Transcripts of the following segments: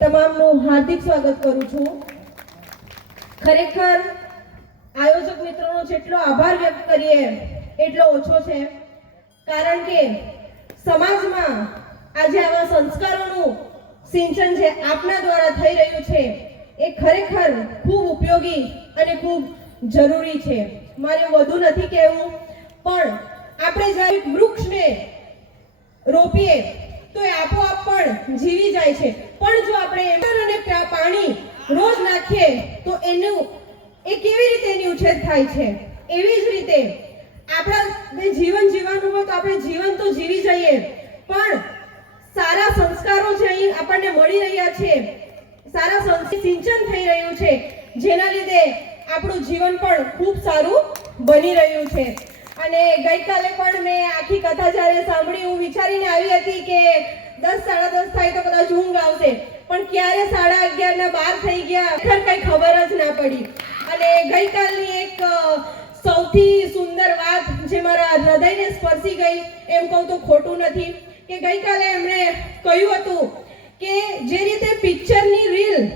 તમામનું હાર્દિક સ્વાગત કરું છું. ખરેખર આયોજક મિત્રોનો જેટલો આભાર વ્યક્ત કરીએ એટલો ઓછો છે. કારણ કે સમાજમાં આજે આવા સંસ્કારોનું સિંચન જે આપના દ્વારા થઈ રહ્યું છે, એ ખરેખર ખૂબ ઉપયોગી અને ખૂબ જરૂરી છે. મારે વધુ નથી કહેવું, પણ આપણે જ્યારે વૃક્ષને રોપીએ, તો એ આપોઆપ પણ જીવી જાય છે. પણ જો આપણે એમાં અને પાણી રોજ નાખીએ, તો એનું, એ કેવી રીતે એની ઉછેર થાય છે? એવી જ રીતે આપણા જીવન જીવવાનું હોય તો આપણે જીવન તો જીવી જઈએ. પણ સારા સંસ્કારો જે અહીં આપણને મળી રહ્યા છે, સારા સંસ્કાર સિંચન થઈ રહ્યું છે, જેના લીધે આપણું જીવન પણ ખૂબ સારું બની રહ્યું છે. અને ગઈકાલે પણ આખી કથા જ્યારે સાંભળી હું વિચારીને આવી હતી કે દસ, સાડા દસ થાય તો કદાચ ઊંઘ આવશે. પણ ક્યારે સાડા અગિયાર ના બાર થઈ ગયા ખર કઈ ખબર જ ના પડી. અને ગઈકાલની એક સૌથી સુંદર વાત જે મારા હૃદયને સ્પર્શી ગઈ, એમ કહું તો ખોટું નથી, કે ગઈકાલે એમણે કહ્યું હતું કે જે રીતે પિક્ચરની રીલ,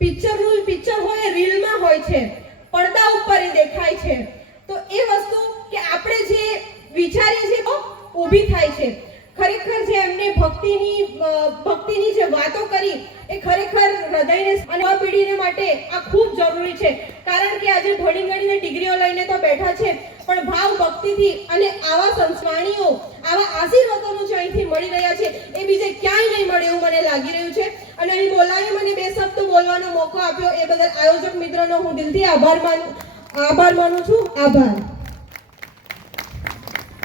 પિક્ચરનું પિક્ચર હોય, રીલમાં હોય છે, પડદા ઉપર એ દેખાય છે. તો એ વસ્તુ કે આપણે જે વિચારીએ છીએ તો ઊભી થાય છે. ખરેખર જે એમને ભક્તિની ભક્તિની જે વાતો કરી, એ ખરેખર હૃદયને અને પેઢીને માટે આ ખૂબ જરૂરી છે. કારણ કે આજે ભણી ગણીને ડિગ્રીઓ લઈને તો બેઠા છે, પણ ભાવ ભક્તિથી અને આવા સંસ્વાણીઓ, આવા આશીર્વાદોનું જે અહીંથી મળી રહ્યા છે, એ બીજે ક્યાંય નહીં મળે એવું મને લાગી રહ્યું છે. અને અહીં બોલાવી મને બે શબ્દ બોલવાનો મોકો આપ્યો, એ બદલ આયોજક મિત્રોનો હું દિલથી આભાર માનું આભાર માનું છું. આભાર.